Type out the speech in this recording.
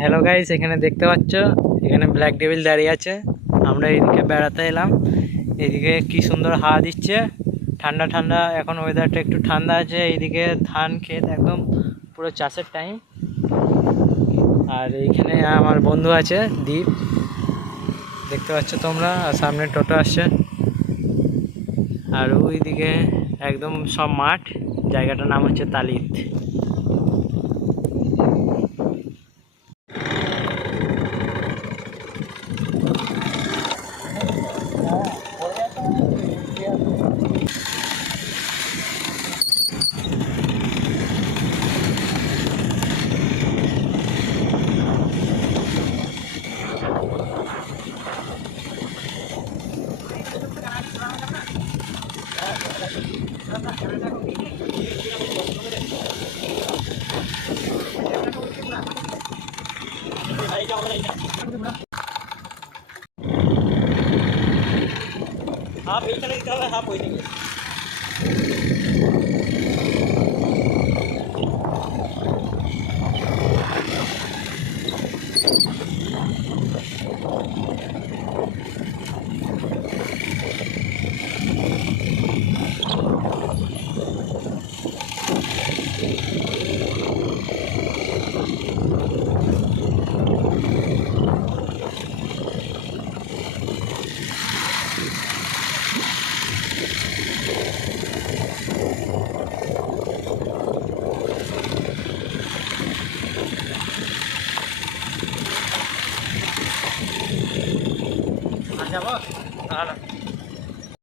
Hello guys, এখানে দেখতে পাচ্ছ এখানে ব্ল্যাক ডেভিল দাঁড়িয়ে আছে। আমরা এইদিকে বেড়াতে এলাম। এইদিকে কি সুন্দর হাওয়া দিচ্ছে, ঠান্ডা ঠান্ডা। এখন ওয়েদারটা একটু ঠান্ডা আছে। এইদিকে ধান ক্ষেত একদম পুরো চাষের টাইম। আর এইখানে আমার বন্ধু আছে দীপ, দেখতে পাচ্ছ তোমরা। আর সামনে টোটো আসছে। আর ওইদিকে একদম সব মাঠ। জায়গাটার নাম হচ্ছে তালিত। হাফ এইখানে দিতে হবে, হাফ ওইদিকে।